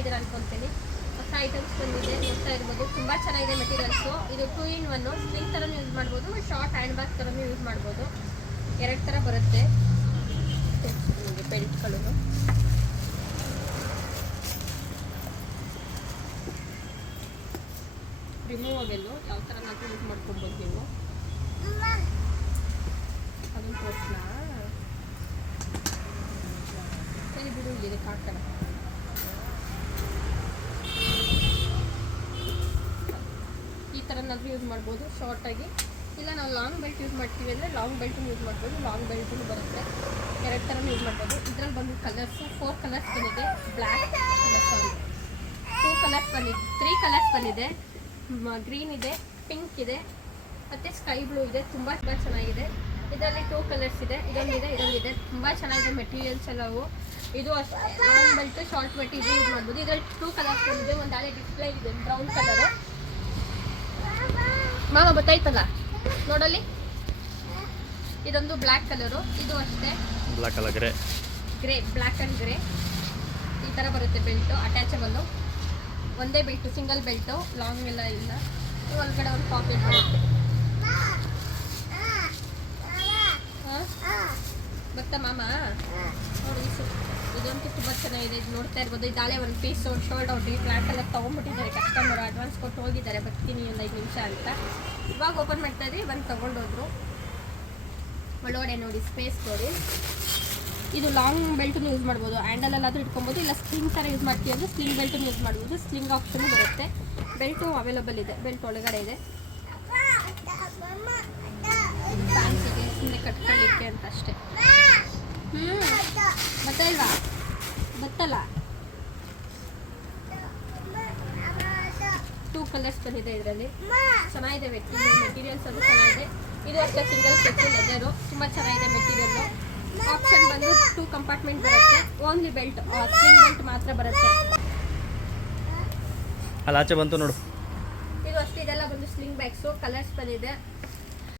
ಇದ್ದೀರಾ ಅನ್ಕೊತೀನಿ. ಹೊಸ ಐಟಮ್ಸ್ ಬಂದಿದೆ, ನೋಡ್ತಾ ಇರ್ಬೋದು. ತುಂಬ ಚೆನ್ನಾಗಿದೆ ಮೆಟೀರಿಯಲ್ಸು. ಇದು 2 in 1 ಸ್ಲಿಂಗ್ ಥರನೂ ಯೂಸ್ ಮಾಡ್ಬೋದು, ಶಾರ್ಟ್ ಹ್ಯಾಂಡ್ ಬ್ಯಾಗ್ ಥರನೂ ಯೂಸ್ ಮಾಡ್ಬೋದು. 2 ಥರ ಬರುತ್ತೆ ನಿಮಗೆ ಬೆಲ್ಟ್ಗಳು. ರಿಮೂವಬಲ್ಲು, ಯಾವ ಥರನಾದ್ರೂ ಯೂಸ್ ಮಾಡ್ಕೊಬೋದು ನೀವು. ಅದನ್ನು ತೋರಿಸ್ಲಾ? ಸರಿ ಬಿಡು, ಇಲ್ಲಿದೆ ಕಾಟನ್. ಈ ಥರನಾದ್ರೂ ಯೂಸ್ ಮಾಡ್ಬೋದು ಶಾರ್ಟಾಗಿ. ಇಲ್ಲ ನಾವು ಲಾಂಗ್ ಬೆಲ್ಟ್ ಯೂಸ್ ಮಾಡ್ತೀವಿ ಅಂದರೆ ಲಾಂಗ್ ಬೆಲ್ಟು ಯೂಸ್ ಮಾಡ್ಬೋದು. ಲಾಂಗ್ ಬೆಲ್ಟು ಬರುತ್ತೆ, 2 ಥರನೂ ಯೂಸ್ ಮಾಡ್ಬೋದು. ಇದರಲ್ಲಿ ಬಂದು ಕಲರ್ಸು 4 ಕಲರ್ಸ್ ಬಂದಿದೆ. ಬ್ಲ್ಯಾಕ್, ಸಾರಿ 2 ಕಲರ್ಸ್ ಬಂದಿದೆ, 3 ಕಲರ್ಸ್ ಬಂದಿದೆ. ಗ್ರೀನ್ ಇದೆ, ಪಿಂಕ್ ಇದೆ, ಮತ್ತು ಸ್ಕೈ ಬ್ಲೂ ಇದೆ. ತುಂಬ ಚೆನ್ನಾಗಿದೆ. ಇದರಲ್ಲಿ 2 ಕಲರ್ಸ್ ಇದೆ, ಇದೊಂದಿದೆ. ತುಂಬ ಚೆನ್ನಾಗಿದೆ ಮೆಟೀರಿಯಲ್ಸ್ ಎಲ್ಲವು. ಇದು ಅಷ್ಟೇ ಲಾಂಗ್ ಬೆಲ್ಟು, ಶಾರ್ಟ್ ಬೆಲ್ಟ್ ಇದು ಯೂಸ್ ಮಾಡ್ಬೋದು. ಇದರಲ್ಲಿ 2 ಕಲರ್ಸ್ ಬಂದಿದೆ. ಒಂದು ಹಳೆ ಡಿಸ್ಪ್ಲೇ ಇದೆ ಬ್ರೌನ್ ಕಲರು. ಮಾಮ ಗೊತ್ತಾಯ್ತಲ್ಲ ನೋಡಲ್ಲಿ. ಇದೊಂದು ಬ್ಲ್ಯಾಕ್ ಕಲರು, ಇದು ಅಷ್ಟೇ ಬ್ಲ್ಯಾಕ್ ಅಲ್ಲ ಗ್ರೇ, ಬ್ಲ್ಯಾಕ್ ಆ್ಯಂಡ್ ಗ್ರೇ. ಈ ಥರ ಬರುತ್ತೆ ಬೆಲ್ಟು, ಅಟ್ಯಾಚಬಲ್ಲು. ಒಂದೇ ಬೆಲ್ಟು, ಸಿಂಗಲ್ ಬೆಲ್ಟು, ಲಾಂಗ್ ಎಲ್ಲ ಇಲ್ಲ. ಒಳಗಡೆ ಒಂದು ಪಾಕೆಟ್ ಬರುತ್ತೆ. ಬರ್ತಾ ಮಾಮ ನೋಡಿ. ಇದಂತೂ ತುಂಬ ಚೆನ್ನಾಗಿದೆ. ಇದು ನೋಡ್ತಾ ಇರ್ಬೋದು. ಇದಾಳೆ ಒಂದು piece sold out black colour ತೊಗೊಂಡ್ಬಿಟ್ಟಿದ್ದಾರೆ ಕಸ್ಟಮರು. ಅಡ್ವಾನ್ಸ್ ಕೊಟ್ಟು ಹೋಗಿದ್ದಾರೆ, ಬರ್ತೀನಿ ಒಂದು 5 ನಿಮಿಷ ಅಂತ. ಇವಾಗ ಓಪನ್ ಮಾಡ್ತಾ ಇದ್ರಿ, ಬಂದು ತೊಗೊಂಡೋದ್ರು. ಒಳಗಡೆ ನೋಡಿ ಸ್ಪೇಸ್ ನೋಡಿ. ಇದು ಲಾಂಗ್ ಬೆಲ್ಟನ್ನು ಯೂಸ್ ಮಾಡ್ಬೋದು, ಹ್ಯಾಂಡಲಲ್ಲಾದರೂ ಇಟ್ಕೊಬೋದು. ಇಲ್ಲ ಸ್ಲಿಂಗ್ ಥರ ಯೂಸ್ ಮಾಡ್ತೀವಿ ಅಂದರೆ ಸ್ಲಿಂಗ್ ಬೆಲ್ಟನ್ನು ಯೂಸ್ ಮಾಡ್ಬೋದು. ಸ್ಲಿಂಗ್ ಆಪ್ಷನ್ ಬರುತ್ತೆ. ಬೆಲ್ಟು ಅವೈಲಬಲ್ ಇದೆ, ಬೆಲ್ಟ್ ಒಳಗಡೆ ಇದೆ. ಫ್ಯಾನ್ಸಿಗೆ ಸುಮ್ಮನೆ ಕಟ್ಕೊಳ್ಳಿಕ್ಕೆ ಅಂತ ಅಷ್ಟೇ. ಗೊತ್ತಾಯಿಲ್ವಾ? ಗೊತ್ತಲ್ಲ. 2 ಕಲರ್ಸ್ ಬಂದಿದೆ ಇದರಲ್ಲಿ. ಚೆನ್ನಾಗಿದೆ ಮೆಟೀರಿಯಲ್ಸ್ ಅದು ಚೆನ್ನಾಗಿದೆ. ಇದು ಅಷ್ಟೇ ಸಿಂಗಲ್ ಪೀಸ್ ಲೆದರು, ತುಂಬ ಚೆನ್ನಾಗಿದೆ ಮೆಟೀರಿಯಲ್ಲು. ಆಪ್ಷನ್ ಬಂದು 2 ಕಂಪಾರ್ಟ್ಮೆಂಟ್ ಬರುತ್ತೆ. ಓನ್ಲಿ ಬೆಲ್ಟ್, ಸ್ಲಿಂಗ್ ಬೆಲ್ಟ್ ಮಾತ್ರ ಬರುತ್ತೆ. ಅಲ್ಲಿ ಆಚೆ ಬಂತು ನೋಡು. ಇದು ಅಷ್ಟೇ. ಇದೆಲ್ಲ ಬಂದು ಸ್ಲಿಂಗ್ ಬ್ಯಾಗ್ಸು. ಕಲರ್ಸ್ ಬಂದಿದೆ.